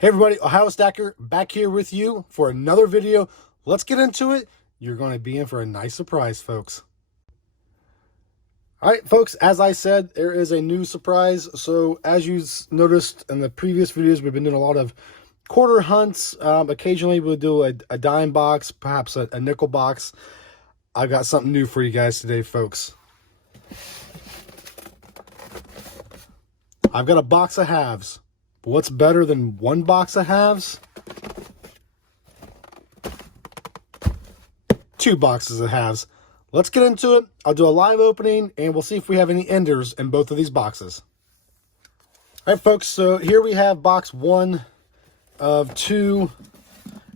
Hey everybody, Ohio Stacker back here with you for another video. Let's get into it. You're going to be in for a nice surprise, folks. All right, folks, as I said, there is a new surprise. So as you noticed in the previous videos, we've been doing a lot of quarter hunts. Occasionally we'll do a dime box, perhaps a nickel box. I've got something new for you guys today, folks. I've got a box of halves. But what's better than one box of halves? Two boxes of halves. Let's get into it. I'll do a live opening and we'll see if we have any enders in both of these boxes. All right, folks, so here we have box one of two.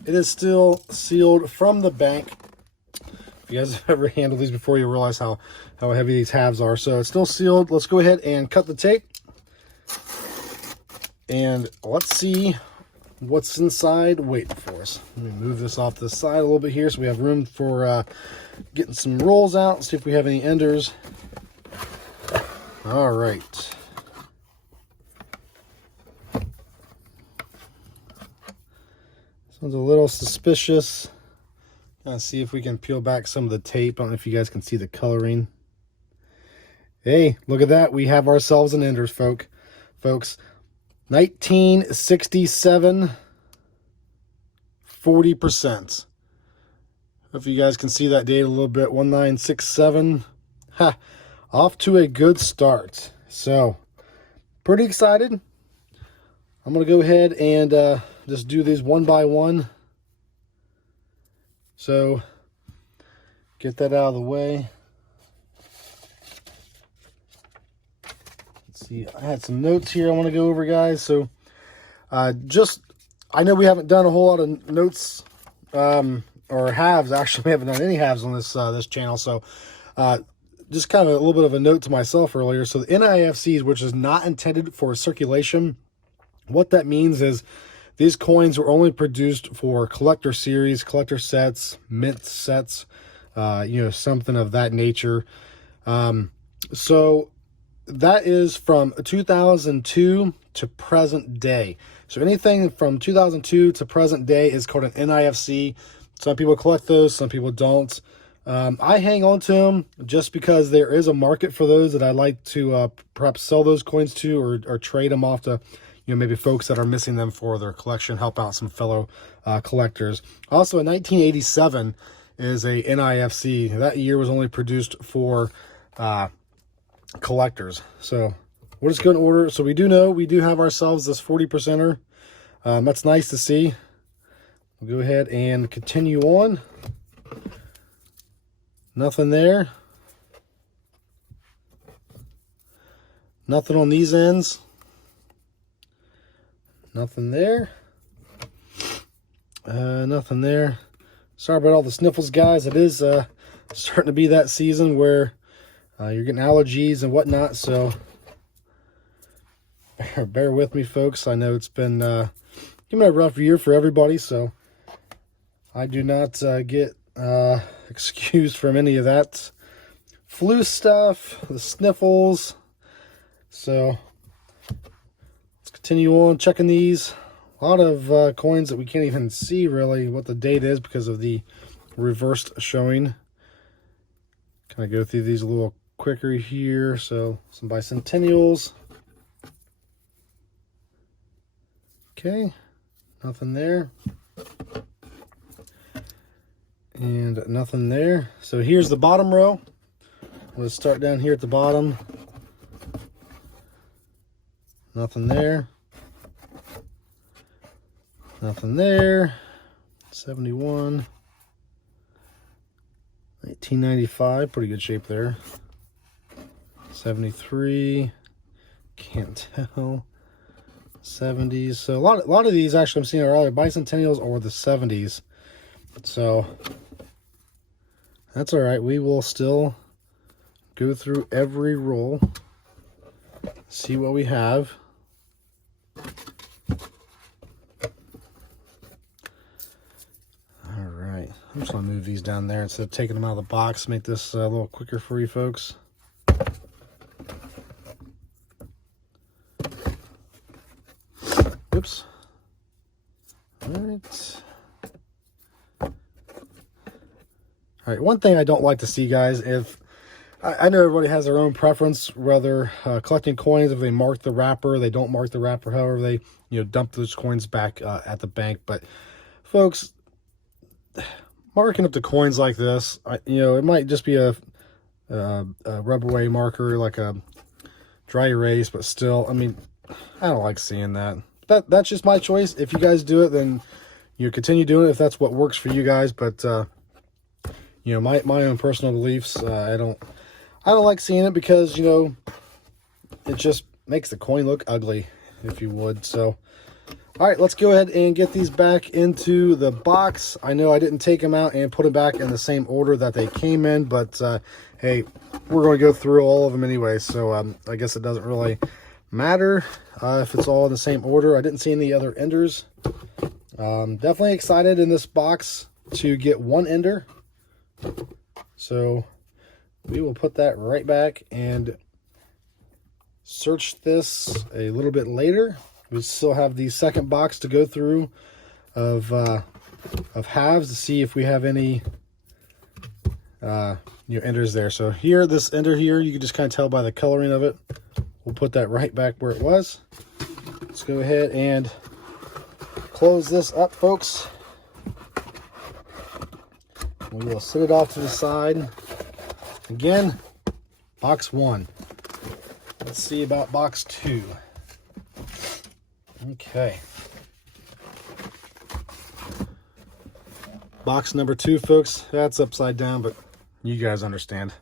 It is still sealed from the bank. If you guys have ever handled these before, you realize how heavy these halves are. So it's still sealed. Let's go ahead and cut the tape. And let's see what's inside waiting for us. Let me move this off to the side a little bit here so we have room for getting some rolls out. See if we have any enders. All right. This one's a little suspicious. Let's see if we can peel back some of the tape. I don't know if you guys can see the coloring. Hey, look at that. We have ourselves an enders, folks. 1967, 40%. If you guys can see that date a little bit, 1967. Ha, off to a good start. So, pretty excited. I'm going to go ahead and just do these one by one. So, get that out of the way. See, I had some notes here I want to go over, guys. So I know we haven't done a whole lot of notes or halves. Actually, we haven't done any halves on this this channel. So just kind of a little bit of a note to myself earlier. So the NIFCs, which is not intended for circulation, what that means is these coins were only produced for collector series, collector sets, mint sets, something of that nature. So that is from 2002 to present day. So anything from 2002 to present day is called an NIFC. Some people collect those, some people don't. I hang on to them just because there is a market for those that I like to perhaps sell those coins to or trade them off to, maybe folks that are missing them for their collection, help out some fellow collectors. Also, in 1987 is a NIFC. That year was only produced for collectors. So we're just going to order. So we do have ourselves this 40%er. That's nice to see. We'll go ahead and continue on. Nothing there. Nothing on these ends. Nothing there. Nothing there. Sorry about all the sniffles, guys. It is starting to be that season where you're getting allergies and whatnot, so bear with me, folks. I know it's been a rough year for everybody, so I do not get excused from any of that flu stuff, the sniffles. So let's continue on checking these. A lot of coins that we can't even see really what the date is because of the reversed showing. Kind of go through these a little quicker here. So some bicentennials. Okay, nothing there. And nothing there. So here's the bottom row. Let's start down here at the bottom. Nothing there. Nothing there. 71. 1995, pretty good shape there. 73, can't tell. 70s. So a lot of these actually I'm seeing are either bicentennials or the 70s. So that's all right. We will still go through every roll, see what we have. All right. I'm just going to move these down there instead of taking them out of the box. Make this a little quicker for you folks. Oops. All right, one thing I don't like to see, guys, if I know everybody has their own preference, whether collecting coins, if they mark the wrapper, they don't mark the wrapper, however they, dump those coins back at the bank. But folks, marking up the coins like this, it might just be a rubber marker, like a dry erase, but still, I mean, I don't like seeing that. That's just my choice. If you guys do it, then you continue doing it if that's what works for you guys. But my own personal beliefs, I don't like seeing it because it just makes the coin look ugly, if you would. So all right, let's go ahead and get these back into the box. I know I didn't take them out and put them back in the same order that they came in, but hey, we're going to go through all of them anyway, so I guess it doesn't really matter if it's all in the same order. I didn't see any other enders. Definitely excited in this box to get one ender. So we will put that right back and search this a little bit later. We still have the second box to go through of halves to see if we have any enders there. So here, this ender here, you can just kind of tell by the coloring of it. We'll put that right back where it was. Let's go ahead and close this up, folks. We will set it off to the side. Again, box 1. Let's see about box 2. Okay. Box number 2, folks. That's upside down, but you guys understand.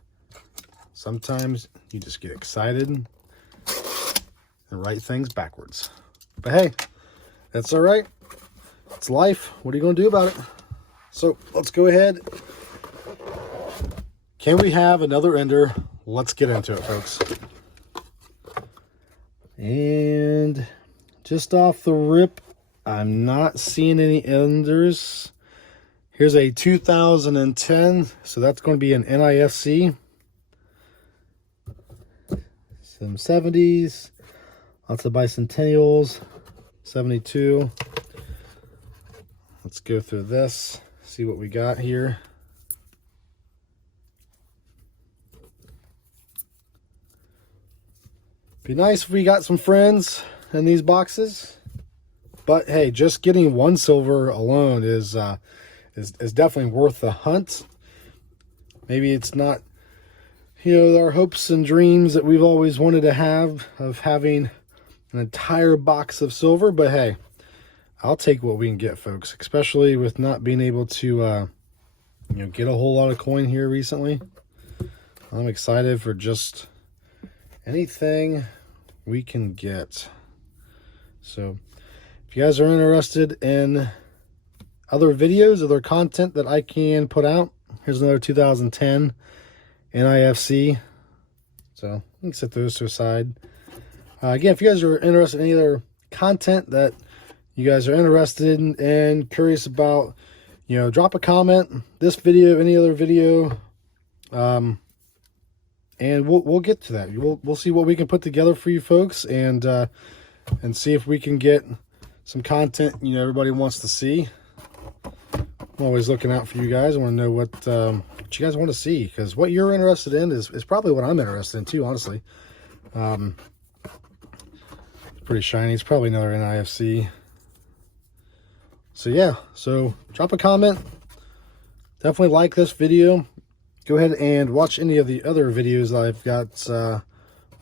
Sometimes you just get excited and write things backwards. But hey, that's all right. It's life. What are you going to do about it? So let's go ahead. Can we have another ender? Let's get into it, folks. And just off the rip, I'm not seeing any enders. Here's a 2010, so that's going to be an NIFC. Some 70s, lots of bicentennials, 72. Let's go through this, see what we got here. Be nice if we got some friends in these boxes, but hey, just getting one silver alone is definitely worth the hunt. Maybe it's not, our hopes and dreams that we've always wanted to have of having an entire box of silver, but hey, I'll take what we can get, folks, especially with not being able to get a whole lot of coin here recently. I'm excited for just anything we can get. So if you guys are interested in other videos, other content that I can put out, here's another 2010 NIFC. So you can set those to the side. Again, if you guys are interested in any other content that you guys are interested in and curious about, drop a comment, this video, any other video, and we'll get to that. We'll see what we can put together for you folks, and see if we can get some content everybody wants to see. I'm always looking out for you guys. I want to know what you guys want to see, because what you're interested in is probably what I'm interested in too, honestly. It's pretty shiny. It's probably another NIFC. So yeah, so drop a comment. Definitely like this video. Go ahead and watch any of the other videos that I've got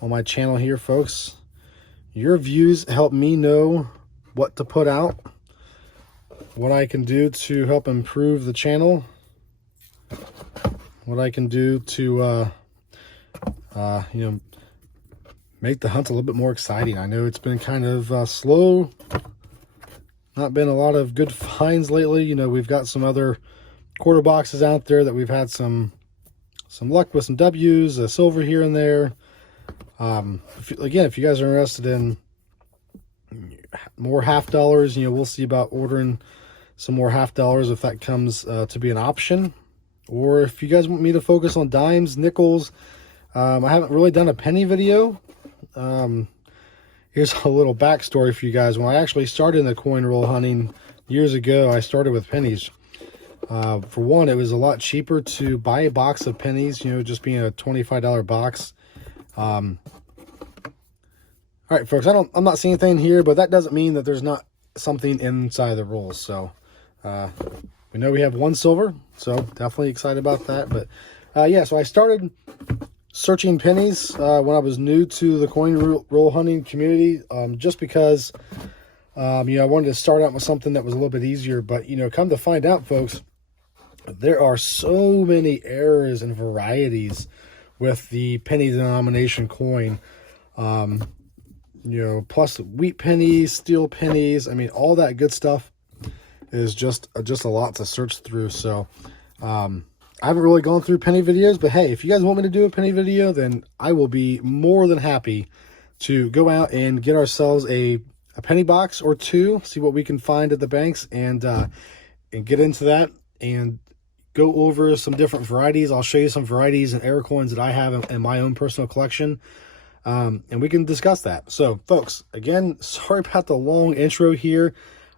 on my channel here, folks. Your views help me know what to put out, what I can do to help improve the channel, what I can do to make the hunt a little bit more exciting. I know it's been kind of slow, not been a lot of good finds lately. We've got some other quarter boxes out there that we've had some luck with, some W's, a silver here and there. If you guys are interested in more half dollars, we'll see about ordering some more half dollars if that comes to be an option. Or if you guys want me to focus on dimes, nickels, I haven't really done a penny video. Here's a little backstory for you guys. When I actually started in the coin roll hunting years ago, I started with pennies. For one, it was a lot cheaper to buy a box of pennies, you know, just being a $25 box. All right, folks, I'm not seeing anything here, but that doesn't mean that there's not something inside the rolls. So we know we have one silver, so definitely excited about that. But yeah, so I started searching pennies when I was new to the coin roll hunting community, just because you know, I wanted to start out with something that was a little bit easier. But you know, come to find out, folks, there are so many errors and varieties with the penny denomination coin. You know, plus wheat pennies, steel pennies. I mean, all that good stuff is just a lot to search through. So I haven't really gone through penny videos, but hey, if you guys want me to do a penny video, then I will be more than happy to go out and get ourselves a penny box or two, see what we can find at the banks, and get into that and go over some different varieties. I'll show you some varieties and error coins that I have in my own personal collection. And we can discuss that. So, folks, again, sorry about the long intro here.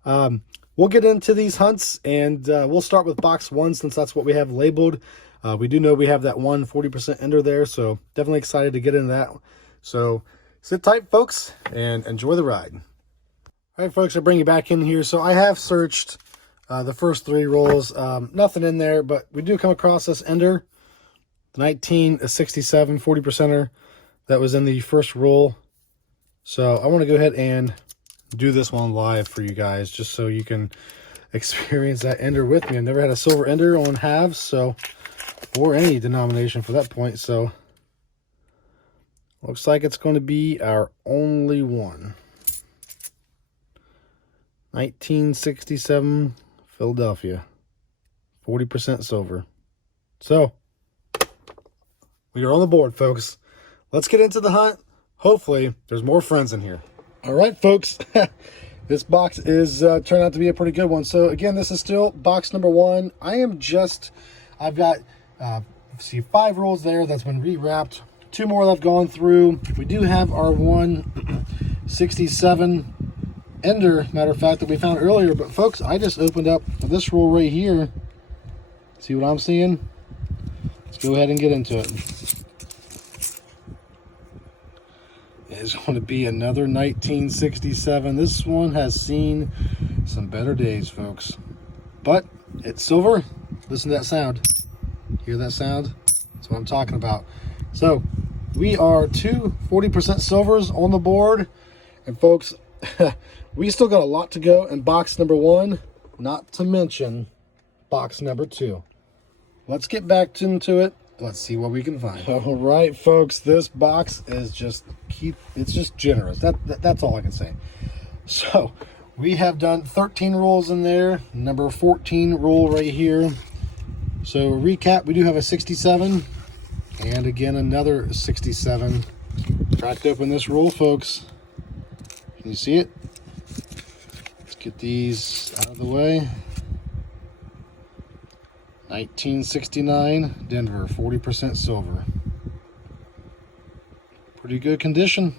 We'll get into these hunts, and we'll start with box one since that's what we have labeled. We do know we have that 40% ender there, so definitely excited to get into that. So, sit tight, folks, and enjoy the ride. All right, folks, I'll bring you back in here. So, I have searched the first three rolls. Nothing in there, but we do come across this ender, the 1967 40%er. That was in the first roll. So I want to go ahead and do this one live for you guys, just so you can experience that ender with me. I've never had a silver ender on halves, so, or any denomination for that point. So looks like it's going to be our only one. 1967 Philadelphia, 40% silver. So we are on the board, folks. Let's get into the hunt. Hopefully, there's more friends in here. All right, folks. This box is turned out to be a pretty good one. So, again, this is still box number one. I've got, see, 5 rolls there that's been rewrapped. 2 more that I've gone through. We do have our 167 ender, matter of fact, that we found earlier. But, folks, I just opened up this roll right here. See what I'm seeing? Let's go ahead and get into it. Is going to be another 1967. This one has seen some better days, folks, but it's silver. Listen to that sound. Hear that sound? That's what I'm talking about. So we are 2 40% silvers on the board, and folks, we still got a lot to go in box number one, not to mention box number 2. Let's get back into it. Let's see what we can find. All right, folks, this box is just it's just generous. That's all I can say. So we have done 13 rolls in there, number 14 roll right here. So recap, we do have a 67 and again another 67. Cracked open this roll, folks. Can you see it? Let's get these out of the way. 1969 Denver, 40% silver. Pretty good condition.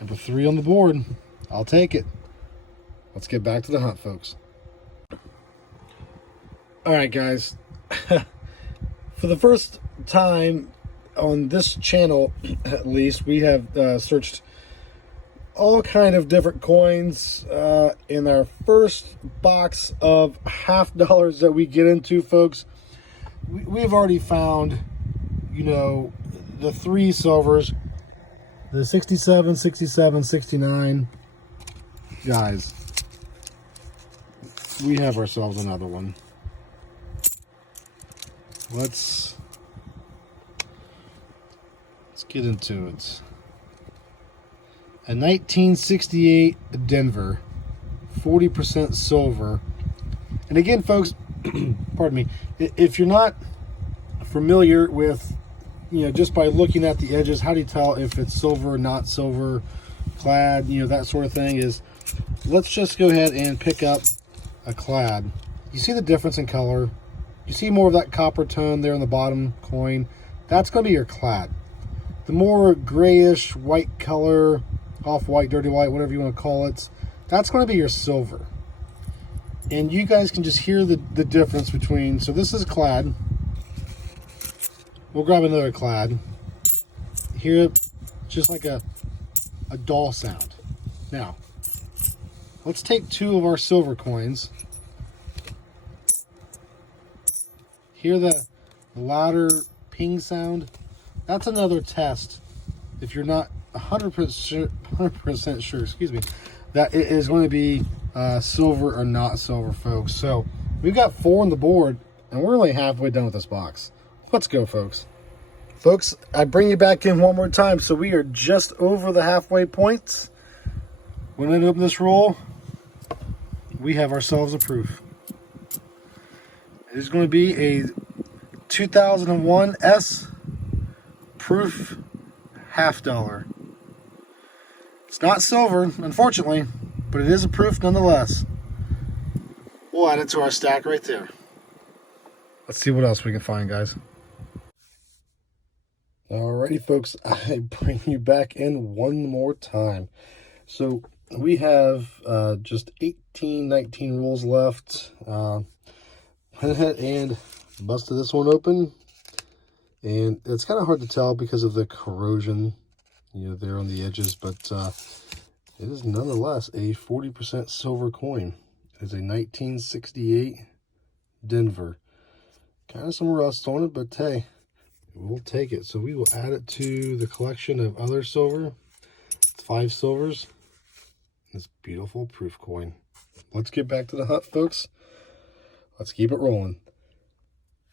Number 3 on the board. I'll take it. Let's get back to the hunt, folks. All right, guys. For the first time on this channel, at least, we have searched all kind of different coins in our first box of $half that we get into, folks. We've already found, you know, the 3 silvers, the 67, 67, 69. Guys, we have ourselves another one. Let's get into it. A 1968 Denver, 40% silver. And again, folks, pardon me, if you're not familiar with, you know, just by looking at the edges, how do you tell if it's silver or not silver clad, you know, that sort of thing, is let's just go ahead and pick up a clad. You see the difference in color? You see more of that copper tone there on the bottom coin? That's going to be your clad. The more grayish white color, off-white, dirty white, whatever you want to call it, that's going to be your silver. And you guys can just hear the difference between, so this is clad. We'll grab another clad. Hear it just like a dull sound. Now, let's take 2 of our silver coins. Hear the louder ping sound? That's another test. If you're not 100% sure, excuse me, that it is going to be silver or not silver, folks. So we've got 4 on the board, and we're only halfway done with this box. Let's go, folks. Folks, I bring you back in one more time. So we are just over the halfway point. When I open this roll, we have ourselves a proof. It is going to be a 2001 S proof $50. It's not silver, unfortunately, but it is a proof nonetheless. We'll add it to our stack right there. Let's see what else we can find, guys. Alrighty, folks, I bring you back in one more time. So we have just 19 rolls left. Went ahead and busted this one open, and it's kind of hard to tell because of the corrosion, there on the edges, but it is nonetheless a 40% silver coin. It is a 1968 Denver. Kind of some rust on it, but hey, we'll take it. So we will add it to the collection of other silver. It's 5 silvers. This beautiful proof coin. Let's get back to the hunt, folks. Let's keep it rolling.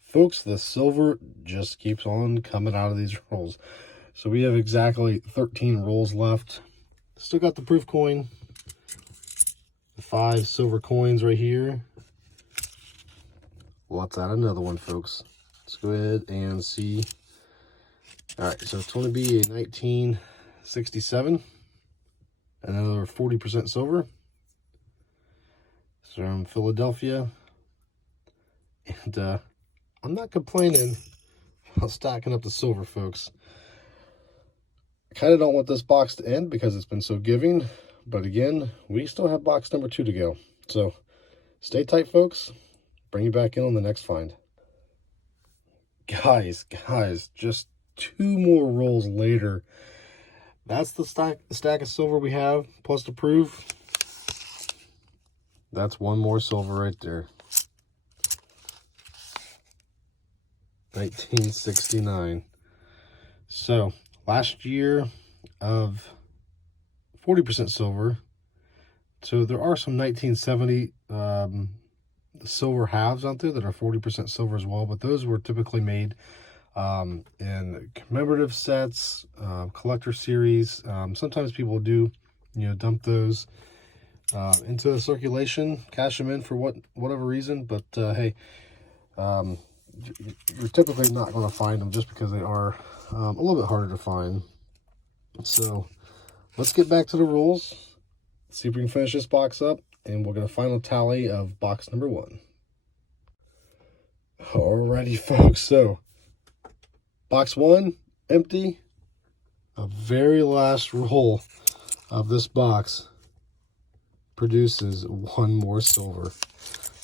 Folks, the silver just keeps on coming out of these rolls. So we have exactly 13 rolls left. Still got the proof coin. The 5 silver coins right here. Let's add another one, folks. Let's go ahead and see. All right, so it's going to be a 1967. Another 40% silver. It's from Philadelphia. And I'm not complaining about stacking up the silver, folks. I kind of don't want this box to end because it's been so giving. But again, we still have box number 2 to go. So stay tight, folks. Bring you back in on the next find. Guys, just 2 more rolls later. That's the stack of silver we have, plus the proof. That's 1 more silver right there. 1969. So, last year of 40% silver. So, there are some 1970 silver halves out there that are 40% silver as well, but those were typically made in commemorative sets, collector series. Sometimes people do, dump those into the circulation, cash them in for whatever reason. But hey, you're typically not going to find them just because they are a little bit harder to find. So let's get back to the rules. See if we can finish this box up, and we'll get a final tally of box number 1. Alrighty, folks. So box 1, empty. A very last roll of this box produces 1 more silver.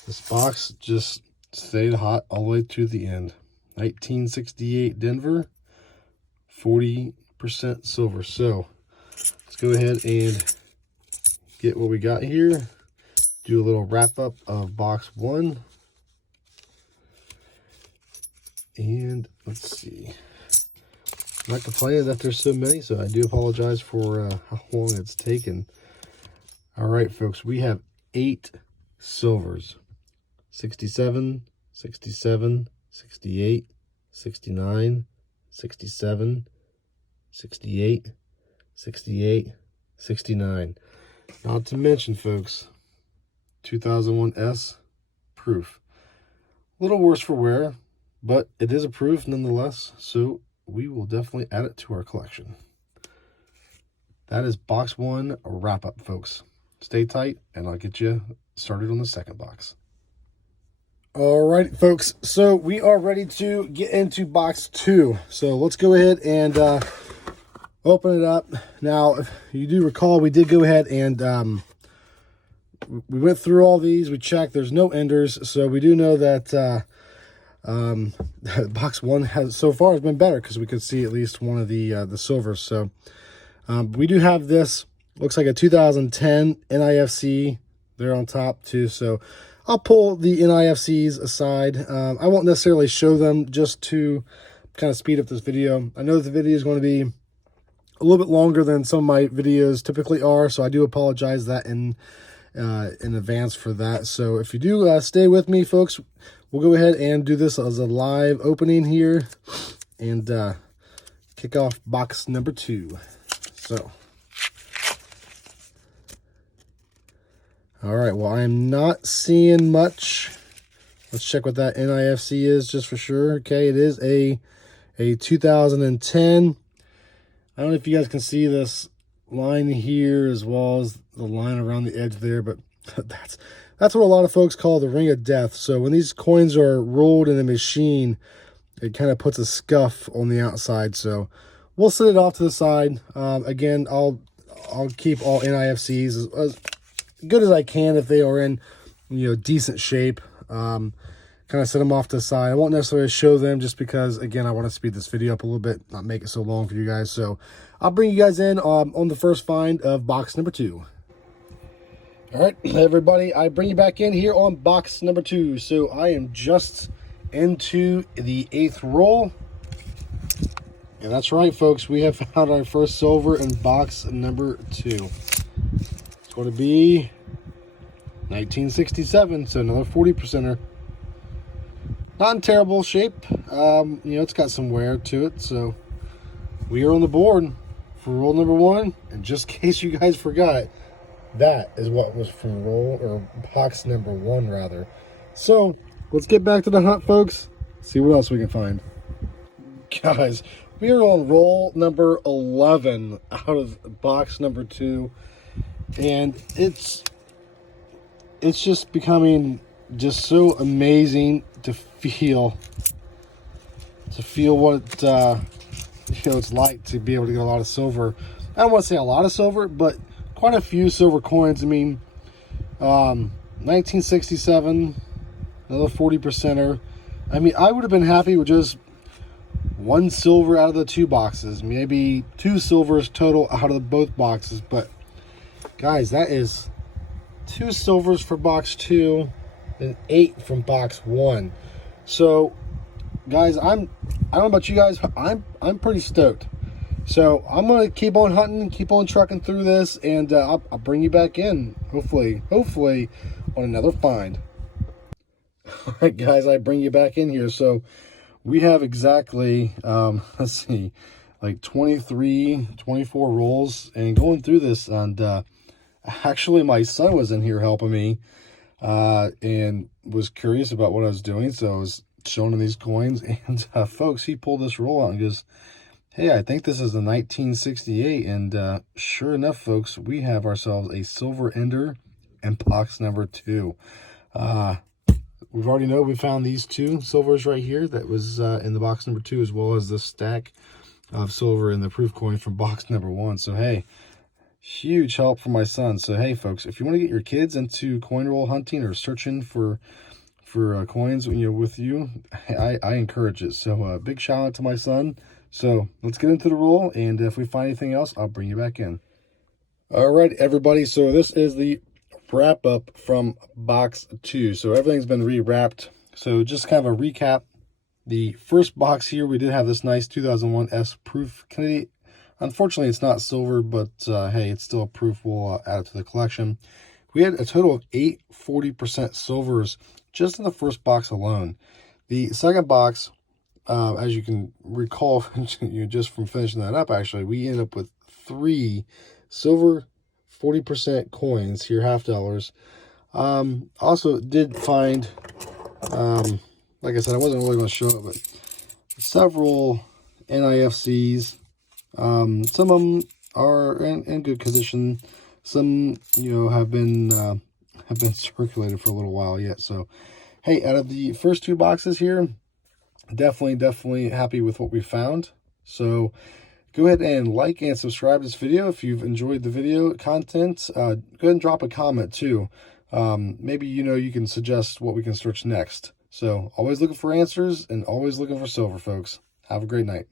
This box just stayed hot all the way to the end. 1968 Denver, 40% silver. So let's go ahead and get what we got here. Do a little wrap up of box 1. And let's see. I'm not complaining that there's so many, so I do apologize for how long it's taken. All right, folks, we have 8 silvers. 67, 67, 68, 69, 67, 68, 68, 69. Not to mention, folks, 2001 S proof. A little worse for wear, but it is a proof nonetheless, so we will definitely add it to our collection. That is box 1 wrap up, folks. Stay tight, and I'll get you started on the second box. All right, folks, so we are ready to get into box 2. So let's go ahead and open it up. Now, if you do recall, we did go ahead and we went through all these. We checked. There's no enders, so we do know that box 1 has so far has been better because we could see at least one of the silvers. So we do have this. Looks like a 2010 NIFC there on top too. So I'll pull the NIFCs aside. I won't necessarily show them just to kind of speed up this video. I know that the video is going to be a little bit longer than some of my videos typically are, so I do apologize that in advance for that. So if you do stay with me, folks, we'll go ahead and do this as a live opening here and kick off box number 2. So, all right, well, I'm not seeing much. Let's check what that NIFC is just for sure. Okay, it is a 2010. I don't know if you guys can see this line here as well as the line around the edge there, but that's what a lot of folks call the ring of death. So when these coins are rolled in a machine, it kind of puts a scuff on the outside. So we'll set it off to the side. Again, I'll keep all NIFCs as good as I can if they are in, you know, decent shape. Kind of set them off to the side. I won't necessarily show them just because, again, I want to speed this video up a little bit, not make it so long for you guys. So I'll bring you guys in on the first find of box number 2. All right, everybody, I bring you back in here on box number 2. So I am just into the 8th roll. And that's right, folks. We have found our first silver in box number 2. It's going to be 1967, so another 40%er. Not in terrible shape. You know, it's got some wear to it, so we are on the board for roll number 1. And just in case you guys forgot, that is what was from roll, or box number 1, rather. So let's get back to the hunt, folks. See what else we can find. Guys, we are on roll number 11 out of box number 2. And it's just becoming just so amazing to feel what you know it's like to be able to get a lot of silver. I don't want to say a lot of silver, but quite a few silver coins. I mean, 1967, another 40%er. I mean, I would have been happy with just 1 silver out of the 2 boxes, maybe 2 silvers total out of both boxes. But guys, that is 2 silvers for box 2 and 8 from box 1. So guys, I don't know about you guys, I'm pretty stoked. So I'm gonna keep on hunting, keep on trucking through this, and I'll bring you back in hopefully on another find. All right, guys, I bring you back in here. So we have exactly let's see, like 23, 24 rolls, and going through this, and actually my son was in here helping me and was curious about what I was doing, so I was showing him these coins. And folks, he pulled this roll out and goes, hey, I think this is a 1968. And sure enough, folks, we have ourselves a silver ender in box number 2. We've already know we found these 2 silvers right here that was in the box number 2, as well as the stack of silver in the proof coin from box number 1. So hey, huge help for my son. So hey, folks, if you want to get your kids into coin roll hunting or searching for coins, you know, with you, I encourage it. So big shout out to my son. So let's get into the roll, and if we find anything else, I'll bring you back in. All right, everybody, so this is the wrap up from box 2. So everything's been rewrapped. So just kind of a recap. The first box here, we did have this nice 2001 S proof Kennedy. Unfortunately, it's not silver, but hey, it's still a proof. We'll add it to the collection. We had a total of 8 40% silvers just in the first box alone. The second box, as you can recall, just from finishing that up, actually, we ended up with 3 silver 40% coins here, $half. Also did find, like I said, I wasn't really going to show it, but several NIFCs. Some of them are in good condition. Some, you know, have been circulated for a little while yet. So, hey, out of the first 2 boxes here, definitely happy with what we found. So go ahead and like and subscribe to this video if you've enjoyed the video content. Go ahead and drop a comment too. maybe, you can suggest what we can search next. So always looking for answers and always looking for silver, folks. Have a great night.